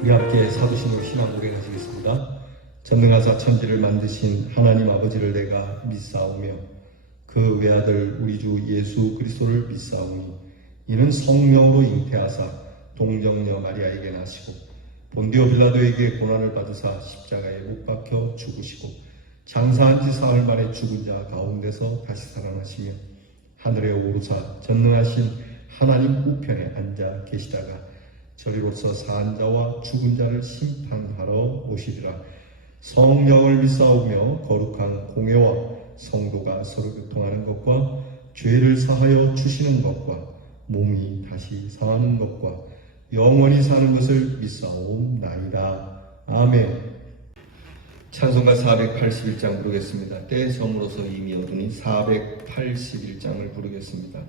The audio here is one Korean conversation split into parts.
우리 함께 사도신으로 신앙 고백하시겠습니다. 전능하사 천지를 만드신 하나님 아버지를 내가 믿사오며 그 외아들 우리 주 예수 그리스도를 믿사오니 이는 성령으로 잉태하사 동정녀 마리아에게 나시고 본디오 빌라도에게 고난을 받으사 십자가에 못 박혀 죽으시고 장사한 지 사흘 만에 죽은 자 가운데서 다시 살아나시며 하늘에 오르사 전능하신 하나님 우편에 앉아 계시다가 저리로서 사한 자와 죽은 자를 심판하러 오시리라. 성령을 믿사오며 거룩한 공예와 성도가 서로 교통하는 것과 죄를 사하여 주시는 것과 몸이 다시 상하는 것과 영원히 사는 것을 믿사옵나이다. 아멘. 찬송가 481장 부르겠습니다. 때 성으로서 이미 얻으니 481장을 부르겠습니다.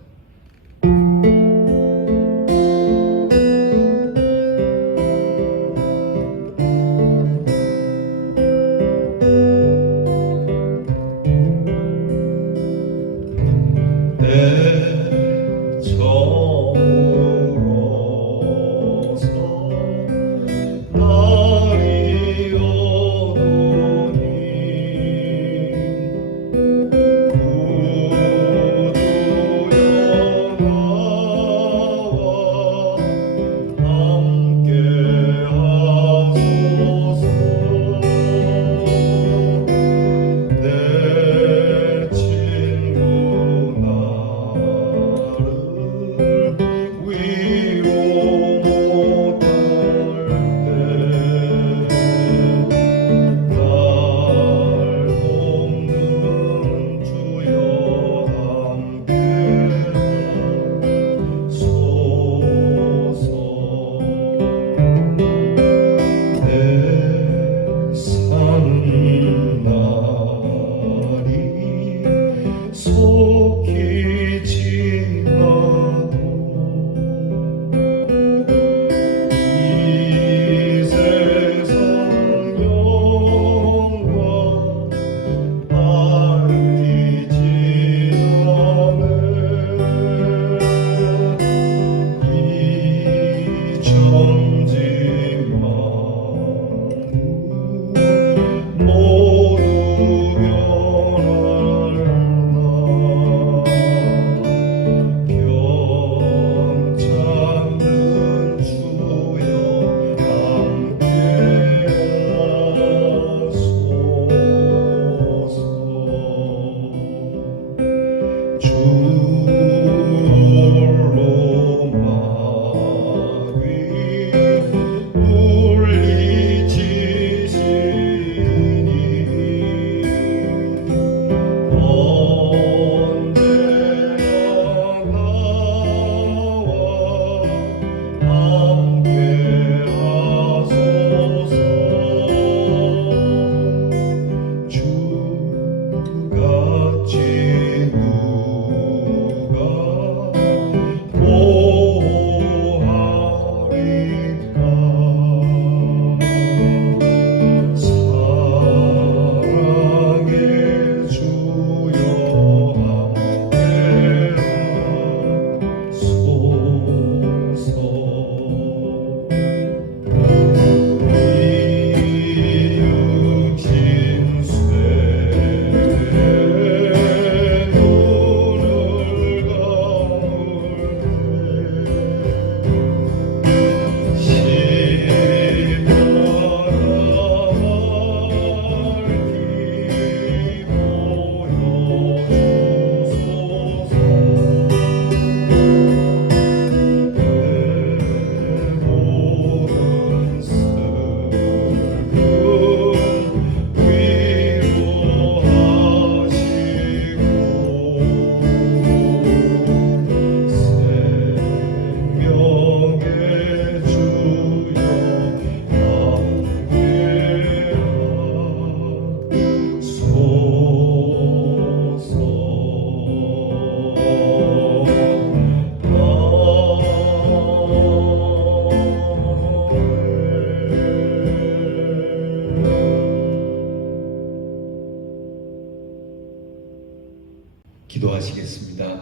기도하시겠습니다.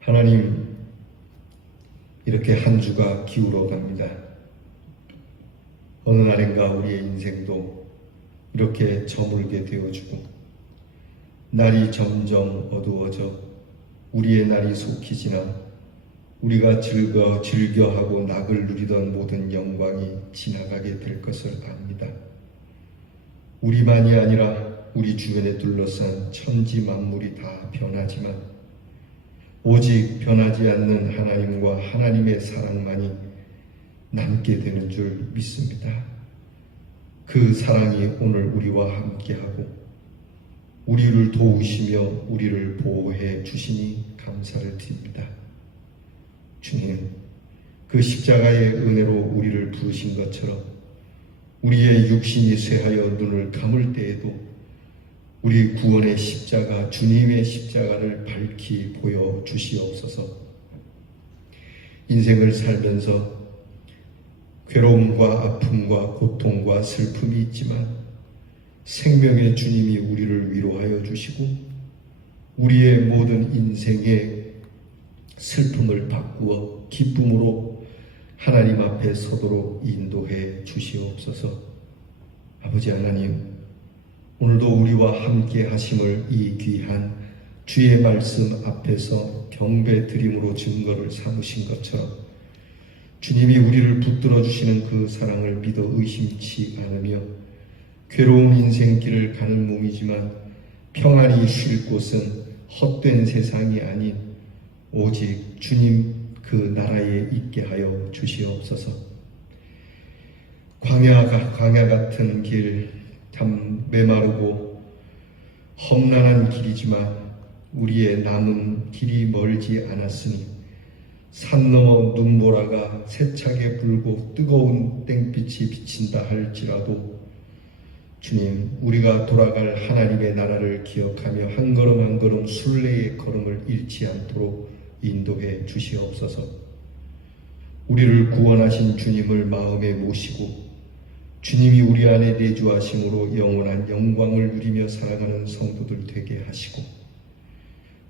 하나님, 이렇게 한 주가 기울어 갑니다. 어느 날인가 우리의 인생도 이렇게 저물게 되어주고 날이 점점 어두워져 우리의 날이 속히 지나 우리가 즐겨하고 낙을 누리던 모든 영광이 지나가게 될 것을 압니다. 우리만이 아니라 우리 주변에 둘러싼 천지 만물이 다 변하지만 오직 변하지 않는 하나님과 하나님의 사랑만이 남게 되는 줄 믿습니다. 그 사랑이 오늘 우리와 함께하고 우리를 도우시며 우리를 보호해 주시니 감사를 드립니다. 주님, 그 십자가의 은혜로 우리를 부르신 것처럼 우리의 육신이 쇠하여 눈을 감을 때에도 우리 구원의 십자가, 주님의 십자가를 밝히 보여주시옵소서. 인생을 살면서 괴로움과 아픔과 고통과 슬픔이 있지만 생명의 주님이 우리를 위로하여 주시고 우리의 모든 인생의 슬픔을 바꾸어 기쁨으로 하나님 앞에 서도록 인도해 주시옵소서. 아버지 하나님, 오늘도 우리와 함께 하심을 이 귀한 주의 말씀 앞에서 경배 드림으로 증거를 삼으신 것처럼 주님이 우리를 붙들어 주시는 그 사랑을 믿어 의심치 않으며 괴로운 인생길을 가는 몸이지만 평안히 쉴 곳은 헛된 세상이 아닌 오직 주님 그 나라에 있게 하여 주시옵소서. 광야 같은 길, 참 메마르고 험난한 길이지만 우리의 남은 길이 멀지 않았으니 산 너머 눈보라가 세차게 불고 뜨거운 땡빛이 비친다 할지라도 주님, 우리가 돌아갈 하나님의 나라를 기억하며 한 걸음 한 걸음 순례의 걸음을 잃지 않도록 인도해 주시옵소서. 우리를 구원하신 주님을 마음에 모시고 주님이 우리 안에 내주하심으로 영원한 영광을 누리며 살아가는 성도들 되게 하시고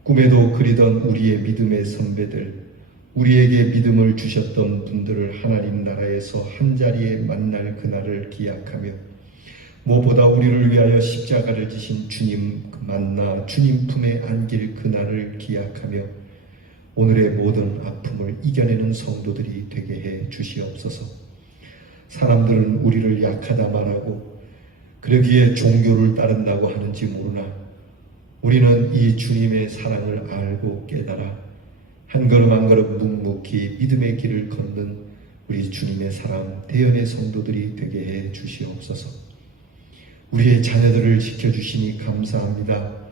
꿈에도 그리던 우리의 믿음의 선배들, 우리에게 믿음을 주셨던 분들을 하나님 나라에서 한자리에 만날 그날을 기약하며 무엇보다 우리를 위하여 십자가를 지신 주님 만나 주님 품에 안길 그날을 기약하며 오늘의 모든 아픔을 이겨내는 성도들이 되게 해 주시옵소서. 사람들은 우리를 약하다 말하고 그러기에 종교를 따른다고 하는지 모르나 우리는 이 주님의 사랑을 알고 깨달아 한 걸음 한 걸음 묵묵히 믿음의 길을 걷는 우리 주님의 사랑 대연의 성도들이 되게 해 주시옵소서. 우리의 자녀들을 지켜주시니 감사합니다.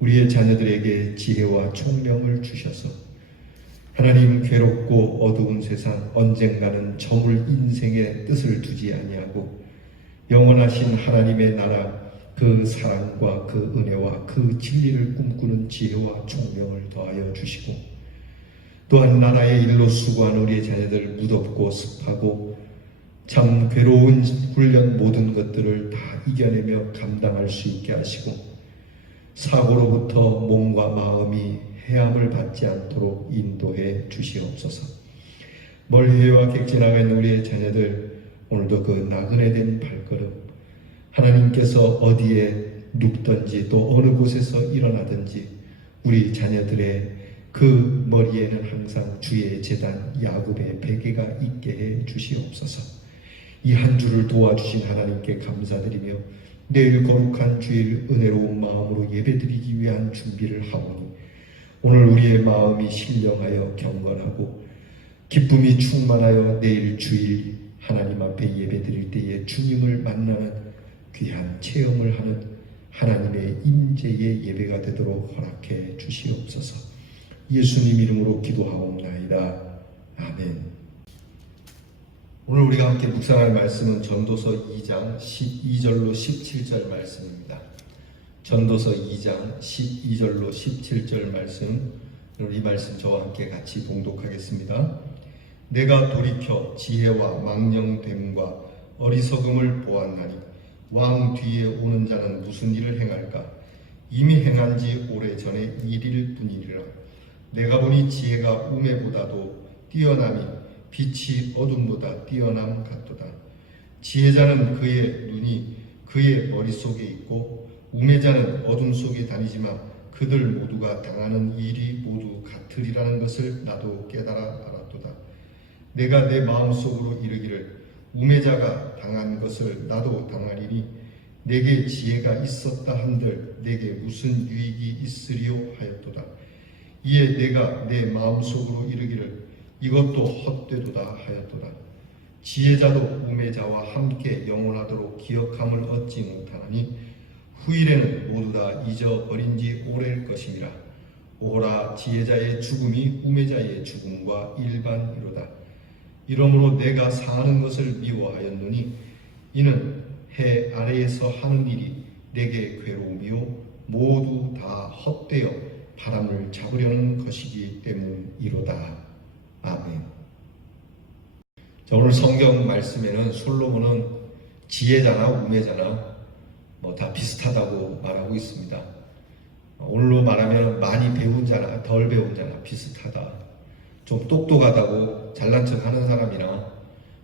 우리의 자녀들에게 지혜와 총명을 주셔서 하나님 괴롭고 어두운 세상 언젠가는 저물 인생의 뜻을 두지 아니하고 영원하신 하나님의 나라 그 사랑과 그 은혜와 그 진리를 꿈꾸는 지혜와 총명을 더하여 주시고 또한 나라의 일로 수고한 우리의 자녀들 무덥고 습하고 참 괴로운 훈련 모든 것들을 다 이겨내며 감당할 수 있게 하시고 사고로부터 몸과 마음이 해함을 받지 않도록 인도해 주시옵소서. 멀리와 객지나가 있는 우리의 자녀들 오늘도 그 나그네 된 발걸음 하나님께서 어디에 눕든지 또 어느 곳에서 일어나든지 우리 자녀들의 그 머리에는 항상 주의 제단 야곱의 베개가 있게 해 주시옵소서. 이 한 주를 도와주신 하나님께 감사드리며 내일 거룩한 주일 은혜로운 마음으로 예배드리기 위한 준비를 하오니 오늘 우리의 마음이 신령하여 경건하고 기쁨이 충만하여 내일 주일 하나님 앞에 예배드릴 때에 주님을 만나는 귀한 체험을 하는 하나님의 임재의 예배가 되도록 허락해 주시옵소서. 예수님 이름으로 기도하옵나이다. 아멘. 오늘 우리가 함께 묵상할 말씀은 전도서 2장 12절로 17절 말씀입니다. 전도서 2장 12절로 17절 말씀, 이 말씀 저와 함께 같이 봉독하겠습니다. 내가 돌이켜 지혜와 망령됨과 어리석음을 보았나니 왕 뒤에 오는 자는 무슨 일을 행할까? 이미 행한 지 오래전의 일일 뿐이니라. 내가 보니 지혜가 우매보다도 뛰어남이 빛이 어둠보다 뛰어남 같도다. 지혜자는 그의 눈이 그의 머릿속에 있고 우매자는 어둠 속에 다니지만 그들 모두가 당하는 일이 모두 같으리라는 것을 나도 깨달아 알았도다. 내가 내 마음속으로 이르기를 우매자가 당한 것을 나도 당하리니 내게 지혜가 있었다 한들 내게 무슨 유익이 있으리요 하였도다. 이에 내가 내 마음속으로 이르기를 이것도 헛되도다 하였도다. 지혜자도 우매자와 함께 영원하도록 기억함을 얻지 못하나니 후일에는 모두 다 잊어버린 지 오래일 것임이라. 오호라 지혜자의 죽음이 우매자의 죽음과 일반이로다. 이러므로 내가 사는 것을 미워하였노니 이는 해 아래에서 하는 일이 내게 괴로움이요 모두 다 헛되어 바람을 잡으려는 것이기 때문이로다. 아멘. 자, 오늘 성경 말씀에는 솔로몬은 지혜자나 우매자나 다 비슷하다고 말하고 있습니다. 오늘로 말하면 많이 배운 자나 덜 배운 자나 비슷하다. 좀 똑똑하다고 잘난 척 하는 사람이나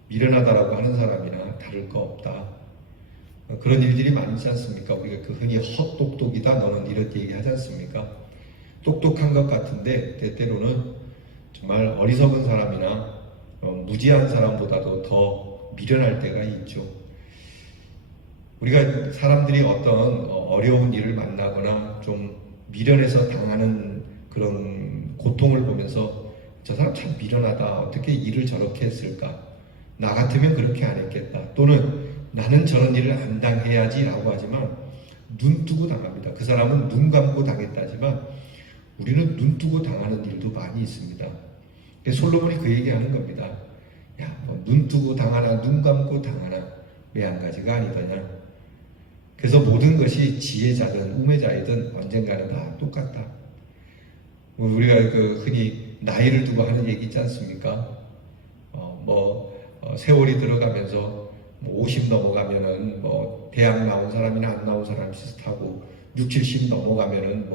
미련하다라고 하는 사람이나 다를 거 없다. 그런 일들이 많지 않습니까? 우리가 그 흔히 헛똑똑이다 너는 이렇게 얘기하지 않습니까? 똑똑한 것 같은데 때때로는 정말 어리석은 사람이나 무지한 사람보다도 더 미련할 때가 있죠. 우리가 사람들이 어떤 어려운 일을 만나거나 좀 미련해서 당하는 그런 고통을 보면서 저 사람 참 미련하다. 어떻게 일을 저렇게 했을까? 나 같으면 그렇게 안 했겠다. 또는 나는 저런 일을 안 당해야지 라고 하지만 눈 뜨고 당합니다. 그 사람은 눈 감고 당했다지만 우리는 눈 뜨고 당하는 일도 많이 있습니다. 솔로몬이 그 얘기하는 겁니다. 야, 눈 뜨고 당하나 눈 감고 당하나 왜 한 가지가 아니더냐. 그래서 모든 것이 지혜자든 우매자이든 언젠가는 다 똑같다. 우리가 흔히 나이를 두고 하는 얘기 있지 않습니까? 세월이 들어가면서 50 넘어가면은 대학 나온 사람이나 안 나온 사람 비슷하고 60, 70 넘어가면은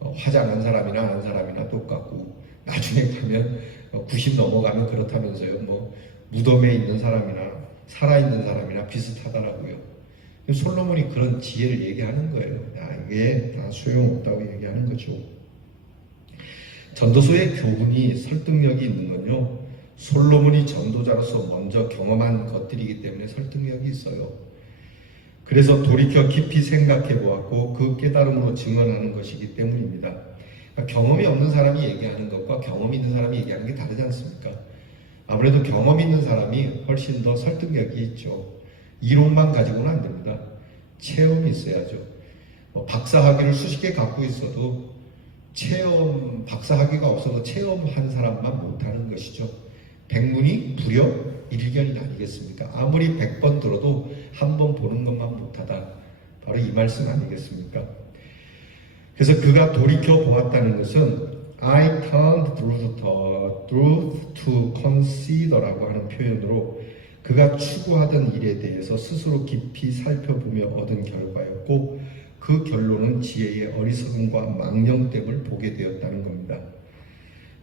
화장한 사람이나 안 한 사람이나 똑같고 나중에 가면 90 넘어가면 그렇다면서요. 무덤에 있는 사람이나 살아있는 사람이나 비슷하더라고요. 솔로몬이 그런 지혜를 얘기하는 거예요. 이게 다 소용없다고 얘기하는 거죠. 전도서의 교훈이 설득력이 있는 건요. 솔로몬이 전도자로서 먼저 경험한 것들이기 때문에 설득력이 있어요. 그래서 돌이켜 깊이 생각해 보았고 그 깨달음으로 증언하는 것이기 때문입니다. 경험이 없는 사람이 얘기하는 것과 경험이 있는 사람이 얘기하는 게 다르지 않습니까? 아무래도 경험 있는 사람이 훨씬 더 설득력이 있죠. 이론만 가지고는 안 됩니다. 체험이 있어야죠. 박사학위를 수십 개 갖고 있어도 박사학위가 없어도 체험한 사람만 못하는 것이죠. 백문이 불여 일견이 아니겠습니까? 아무리 100번 들어도 한 번 보는 것만 못하다. 바로 이 말씀 아니겠습니까? 그래서 그가 돌이켜 보았다는 것은 I turned through to consider라고 하는 표현으로 그가 추구하던 일에 대해서 스스로 깊이 살펴보며 얻은 결과였고 그 결론은 지혜의 어리석음과 망령됨을 보게 되었다는 겁니다.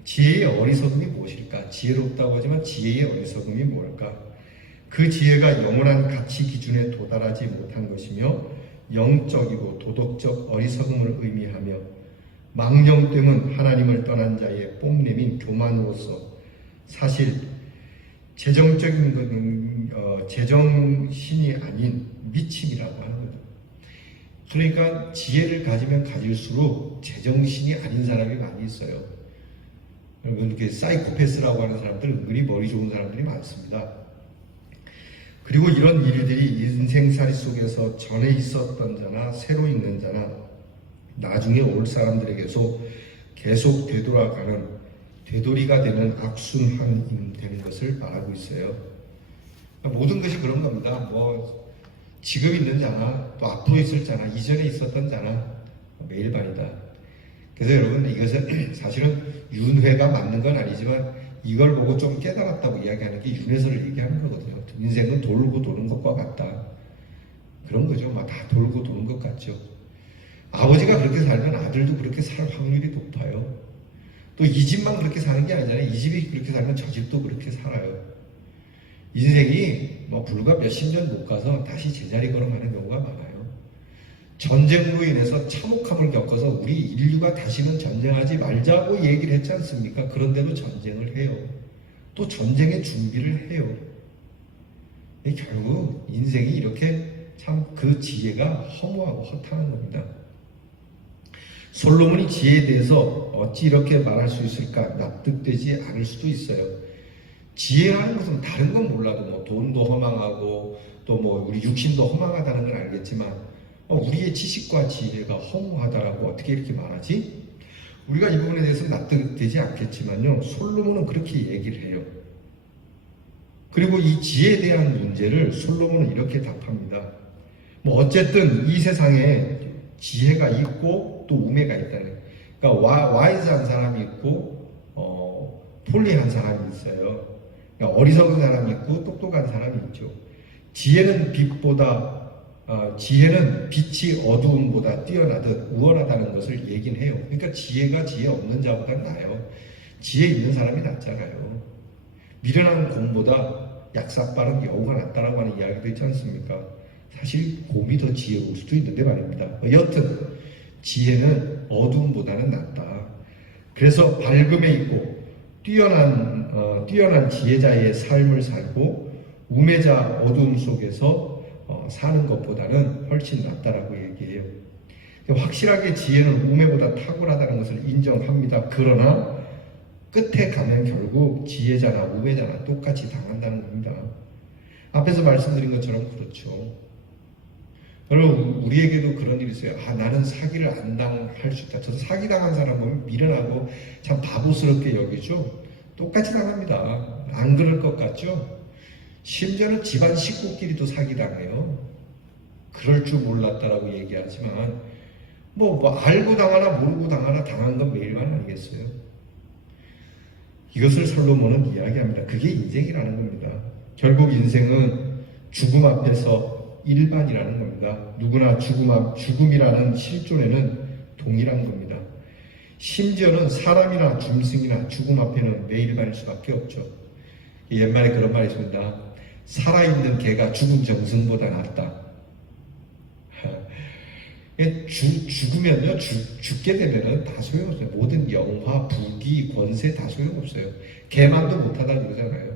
지혜의 어리석음이 무엇일까? 지혜롭다고 하지만 지혜의 어리석음이 뭘까? 그 지혜가 영원한 가치 기준에 도달하지 못한 것이며 영적이고 도덕적 어리석음을 의미하며 망령됨은 하나님을 떠난 자의 뽐내민 교만으로서 사실 재정적인 것은 제정신이 아닌 미침이라고 하는 거죠. 그러니까 지혜를 가지면 가질수록 제정신이 아닌 사람이 많이 있어요. 여러분 이렇게 사이코패스라고 하는 사람들 은근히 머리 좋은 사람들이 많습니다. 그리고 이런 일들이 인생살이 속에서 전에 있었던 자나 새로 있는 자나 나중에 올 사람들에게서 계속 되돌아가는 되돌이가 되는 악순환이 되는 것을 말하고 있어요. 모든 것이 그런 겁니다. 지금 있는 자나 또 앞으로 있을 자나 이전에 있었던 자나 매일반이다. 그래서 여러분 이것은 사실은 윤회가 맞는 건 아니지만 이걸 보고 좀 깨달았다고 이야기하는 게 윤회설을 얘기하는 거거든요. 인생은 돌고 도는 것과 같다. 그런 거죠. 다 돌고 도는 것 같죠. 아버지가 그렇게 살면 아들도 그렇게 살 확률이 높아요. 또 이 집만 그렇게 사는 게 아니잖아요. 이 집이 그렇게 살면 저 집도 그렇게 살아요. 인생이 뭐 불과 몇십 년 못 가서 다시 제자리 걸어가는 경우가 많아요. 전쟁으로 인해서 참혹함을 겪어서 우리 인류가 다시는 전쟁하지 말자고 얘기를 했지 않습니까? 그런데도 전쟁을 해요. 또 전쟁의 준비를 해요. 결국 인생이 이렇게 참 그 지혜가 허무하고 허탄한 겁니다. 솔로몬이 지혜에 대해서 어찌 이렇게 말할 수 있을까 납득되지 않을 수도 있어요. 지혜라는 것은 다른 건 몰라도 뭐 돈도 허망하고 또 뭐 우리 육신도 허망하다는 건 알겠지만 우리의 지식과 지혜가 허무하다라고 어떻게 이렇게 말하지? 우리가 이 부분에 대해서 납득되지 않겠지만요, 솔로몬은 그렇게 얘기를 해요. 그리고 이 지혜에 대한 문제를 솔로몬은 이렇게 답합니다. 뭐 어쨌든 이 세상에 지혜가 있고 또 우매가 있다는 거예요. 그러니까 와이즈한 사람이 있고 폴리한 사람이 있어요. 그러니까 어리석은 사람이 있고 똑똑한 사람이 있죠. 지혜는 빛이 어두움보다 뛰어나듯 우월하다는 것을 얘기는 해요. 그러니까 지혜가 지혜 없는 자보다 나아요. 지혜 있는 사람이 낫잖아요. 미련한 곰보다 약삭빠른 여우가 낫다라고 하는 이야기도 있지 않습니까? 사실 곰이 더 지혜로울 수도 있는데 말입니다. 여튼 지혜는 어두움보다는 낫다. 그래서 밝음에 있고 뛰어난 지혜자의 삶을 살고 우매자 어두움 속에서 사는 것보다는 훨씬 낫다라고 얘기해요. 확실하게 지혜는 우매보다 탁월하다는 것을 인정합니다. 그러나 끝에 가면 결국 지혜자나 우매자나 똑같이 당한다는 겁니다. 앞에서 말씀드린 것처럼 그렇죠. 여러분, 우리에게도 그런 일이 있어요. 나는 사기를 안 당할 수 있다. 저도 사기당한 사람 보면 미련하고 참 바보스럽게 여기죠. 똑같이 당합니다. 안 그럴 것 같죠? 심지어는 집안 식구끼리도 사기당해요. 그럴 줄 몰랐다라고 얘기하지만 뭐 알고 당하나 모르고 당하나 당한 건 매일만 아니겠어요? 이것을 솔로몬은 이야기합니다. 그게 인생이라는 겁니다. 결국 인생은 죽음 앞에서 일반이라는 겁니다. 누구나 죽음이라는 실존에는 동일한 겁니다. 심지어는 사람이나 짐승이나 죽음 앞에는 매일반일 수밖에 없죠. 옛말에 그런 말이 있습니다. 살아있는 개가 죽은 정승보다 낫다. 죽으면요, 죽게 되면은 다 소용없어요. 모든 영화, 부귀, 권세 다 소용없어요. 개만도 못하다 그러잖아요.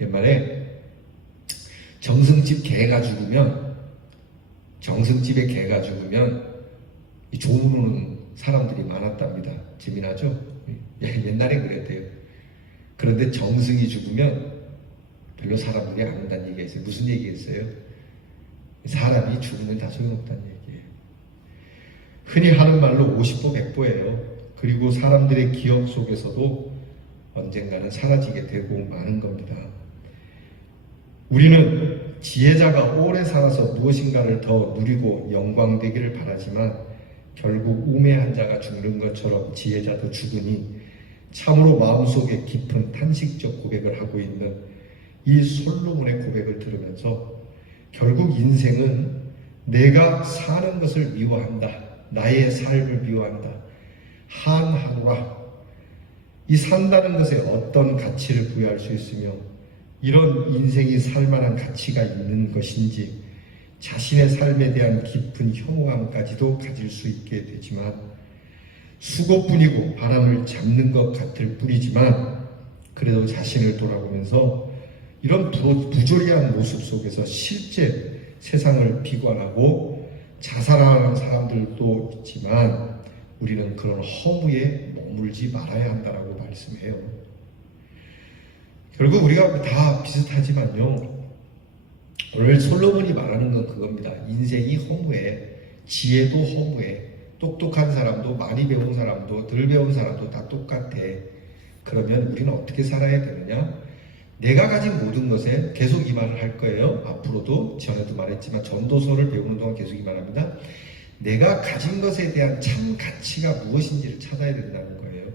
옛말에 정승집 개가 죽으면, 정승집의 개가 죽으면 좋은 사람들이 많았답니다. 재미나죠? 옛날에 그랬대요. 그런데 정승이 죽으면 별로 사람들이 안 온다는 얘기가 있어요. 무슨 얘기겠어요? 사람이 죽으면 다 소용없다는 얘기예요. 흔히 하는 말로 50보 100보예요. 그리고 사람들의 기억 속에서도 언젠가는 사라지게 되고 마는 겁니다. 우리는 지혜자가 오래 살아서 무엇인가를 더 누리고 영광되기를 바라지만 결국 우매한 자가 죽는 것처럼 지혜자도 죽으니 참으로 마음속에 깊은 탄식적 고백을 하고 있는 이 솔로몬의 고백을 들으면서 결국 인생은 내가 사는 것을 미워한다. 나의 삶을 미워한다. 한하노라. 이 산다는 것에 어떤 가치를 부여할 수 있으며 이런 인생이 살만한 가치가 있는 것인지 자신의 삶에 대한 깊은 혐오함까지도 가질 수 있게 되지만 수고뿐이고 바람을 잡는 것 같을 뿐이지만 그래도 자신을 돌아보면서 이런 부조리한 모습 속에서 실제 세상을 비관하고 자살하는 사람들도 있지만 우리는 그런 허무에 머물지 말아야 한다라고 말씀해요. 결국 우리가 다 비슷하지만요. 오늘 솔로몬이 말하는 건 그겁니다. 인생이 허무해. 지혜도 허무해. 똑똑한 사람도 많이 배운 사람도 덜 배운 사람도 다 똑같아. 그러면 우리는 어떻게 살아야 되느냐? 내가 가진 모든 것에 계속 이 말을 할 거예요. 앞으로도 전에도 말했지만 전도서를 배우는 동안 계속 이 말합니다. 내가 가진 것에 대한 참 가치가 무엇인지를 찾아야 된다는 거예요.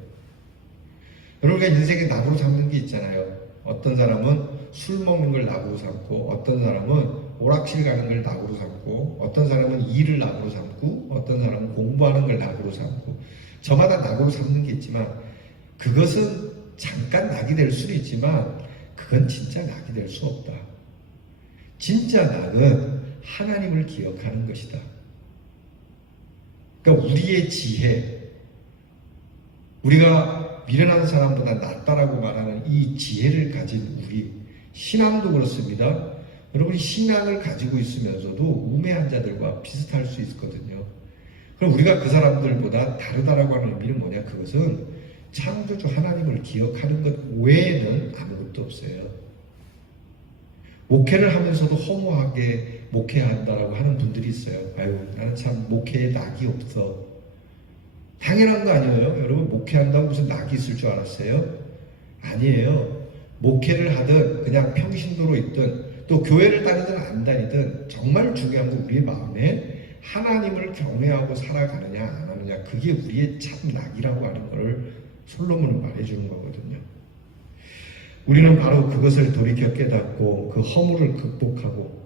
여러분가 인생에 낙으로 삼는 게 있잖아요. 어떤 사람은 술 먹는 걸 낙으로 삼고 어떤 사람은 오락실 가는 걸 낙으로 삼고 어떤 사람은 일을 낙으로 삼고 어떤 사람은 공부하는 걸 낙으로 삼고 저마다 낙으로 삼는 게 있지만 그것은 잠깐 낙이 될 수도 있지만 그건 진짜 낙이 될 수 없다. 진짜 낙은 하나님을 기억하는 것이다. 그러니까 우리의 지혜, 우리가 미련한 사람보다 낫다라고 말하는 이 지혜를 가진 우리, 신앙도 그렇습니다. 여러분이 신앙을 가지고 있으면서도 우매한 자들과 비슷할 수 있거든요. 그럼 우리가 그 사람들보다 다르다라고 하는 의미는 뭐냐? 그것은 창조주 하나님을 기억하는 것 외에는 아무것도 없어요. 목회를 하면서도 허무하게 목회한다라고 하는 분들이 있어요. 아유, 나는 참 목회에 낙이 없어. 당연한 거 아니에요? 여러분, 목회한다고 무슨 낙이 있을 줄 알았어요? 아니에요. 목회를 하든 그냥 평신도로 있든 또 교회를 다니든 안 다니든 정말 중요한 건 우리의 마음에 하나님을 경외하고 살아가느냐 안 하느냐, 그게 우리의 참 낙이라고 하는 걸 솔로몬은 말해주는 거거든요. 우리는 바로 그것을 돌이켜 깨닫고 그 허물을 극복하고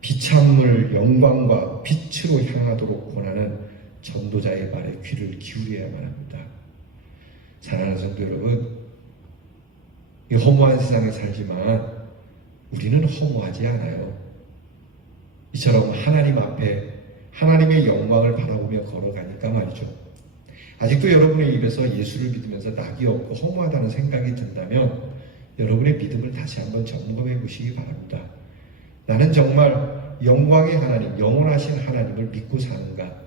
비참물 영광과 빛으로 향하도록 권하는 전도자의 말에 귀를 기울여야만 합니다. 사랑하는 성도 여러분, 이 허무한 세상에 살지만 우리는 허무하지 않아요. 이처럼 하나님 앞에 하나님의 영광을 바라보며 걸어가니까 말이죠. 아직도 여러분의 입에서 예수를 믿으면서 낙이 없고 허무하다는 생각이 든다면 여러분의 믿음을 다시 한번 점검해 보시기 바랍니다. 나는 정말 영광의 하나님, 영원하신 하나님을 믿고 사는가?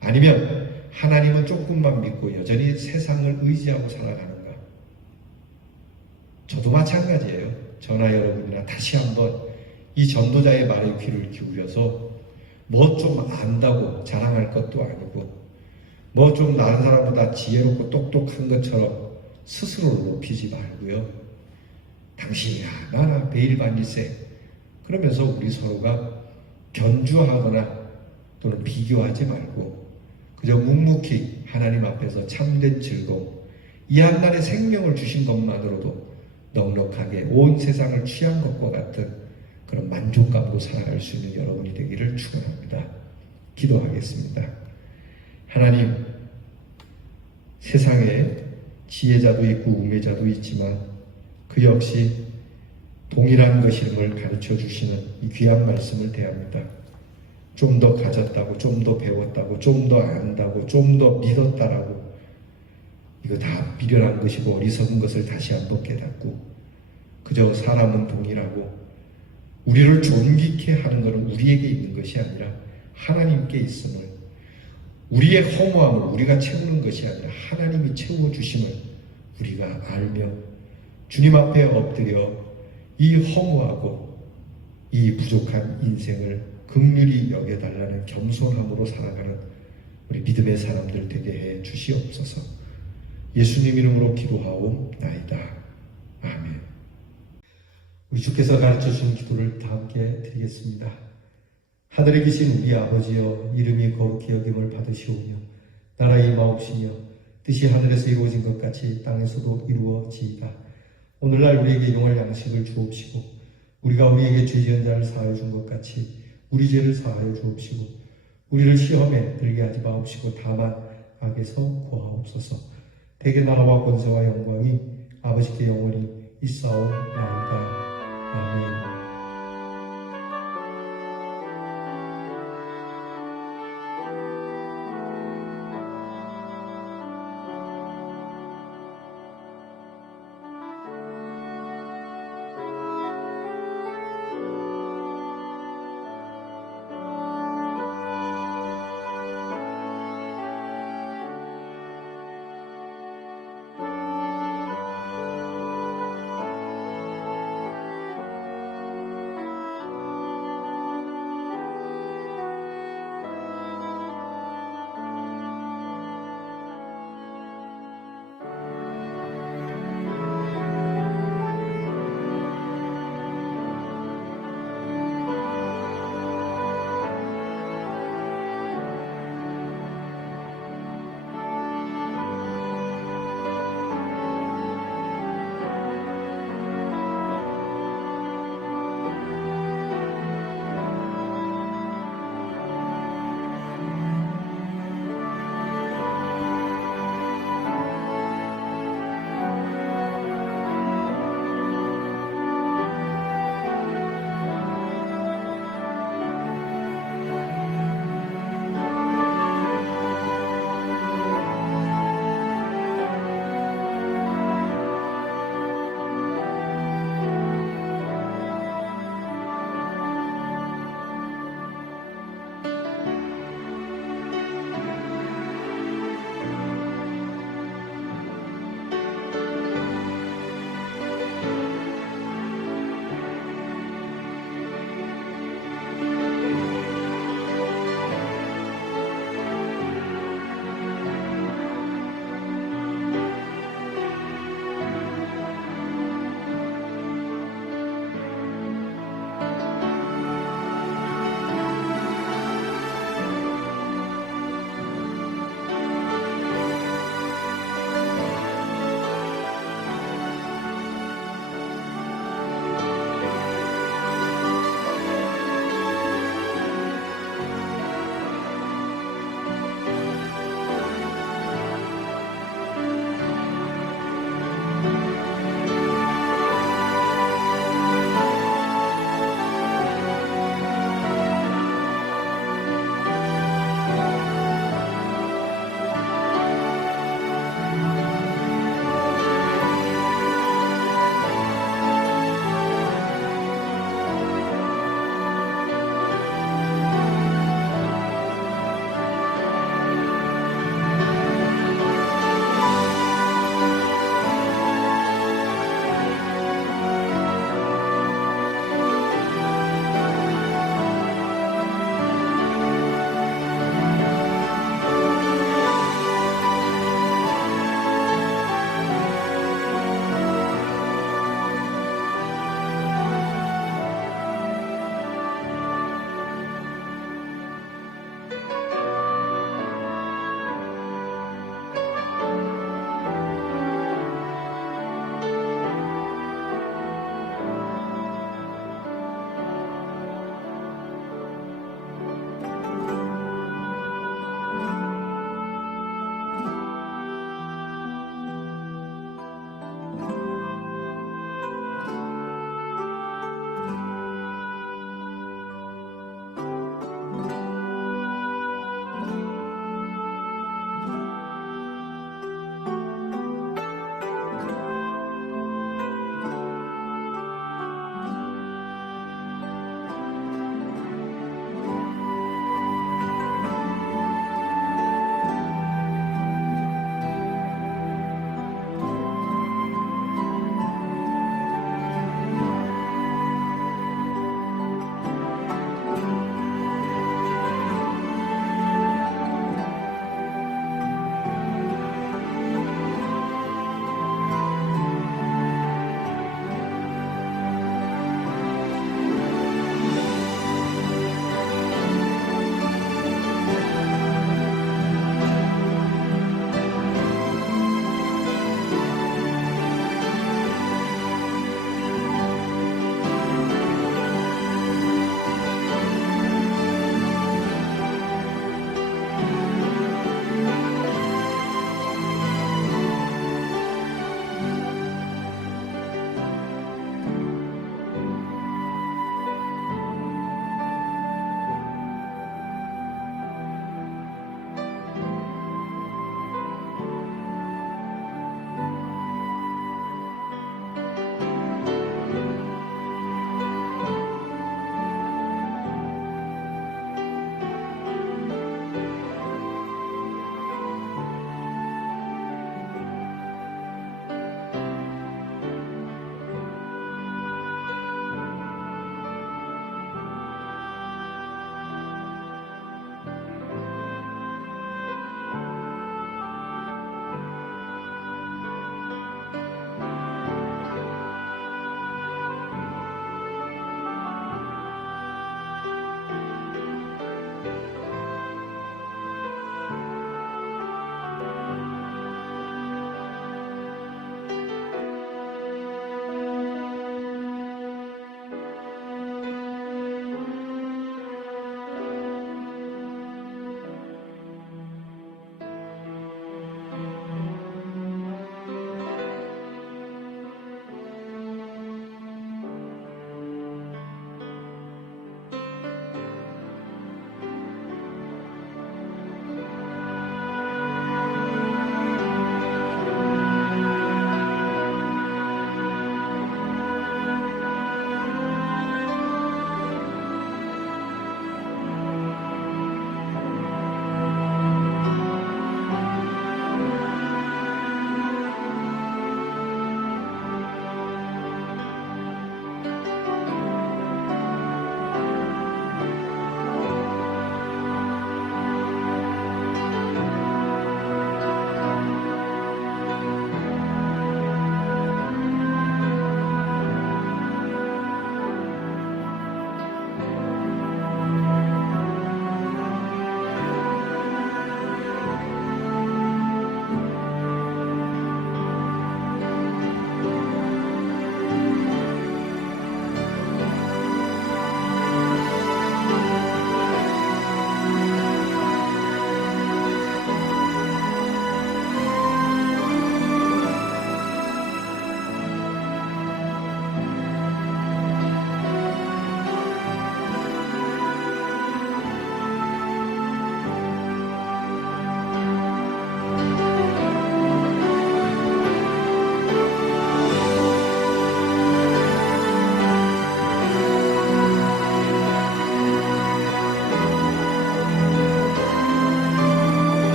아니면 하나님은 조금만 믿고 여전히 세상을 의지하고 살아가는가? 저도 마찬가지예요. 저나 여러분이나 다시 한번 이 전도자의 말에 귀를 기울여서 뭐 좀 안다고 자랑할 것도 아니고 뭐 좀 다른 사람보다 지혜롭고 똑똑한 것처럼 스스로를 높이지 말고요. 당신이야 나나 베일반일세 그러면서 우리 서로가 견주하거나 또는 비교하지 말고 그저 묵묵히 하나님 앞에서 참된 즐거움, 이 한날의 생명을 주신 것만으로도 넉넉하게 온 세상을 취한 것과 같은 그런 만족감으로 살아갈 수 있는 여러분이 되기를 축원합니다. 기도하겠습니다. 하나님, 세상에 지혜자도 있고 우매자도 있지만 그 역시 동일한 것임을 가르쳐 주시는 이 귀한 말씀을 대합니다. 좀 더 가졌다고, 좀 더 배웠다고, 좀 더 안다고, 좀 더 믿었다라고 이거 다 미련한 것이고 어리석은 것을 다시 한번 깨닫고 그저 사람은 동일하고 우리를 존귀케 하는 것은 우리에게 있는 것이 아니라 하나님께 있음을, 우리의 허무함을 우리가 채우는 것이 아니라 하나님이 채워주심을 우리가 알며 주님 앞에 엎드려 이 허무하고 이 부족한 인생을 긍휼히 여겨달라는 겸손함으로 살아가는 우리 믿음의 사람들 되게 해 주시옵소서. 예수님 이름으로 기도하옵나이다. 아멘. 우리 주께서 가르쳐주신 기도를 다 함께 드리겠습니다. 하늘에 계신 우리 아버지여, 이름이 거룩히 여김을 받으시오며 나라의 임하옵시며 뜻이 하늘에서 이루어진 것 같이 땅에서도 이루어지이다. 오늘날 우리에게 일용할 양식을 주옵시고 우리가 우리에게 죄 지은 자를 사하여 준 것 같이 우리 죄를 사하여 주옵시고 우리를 시험에 들게 하지 마옵시고 다만 악에서 구하옵소서. 대개 나라와 권세와 영광이 아버지께 영원히 있사옵나이다. 아멘.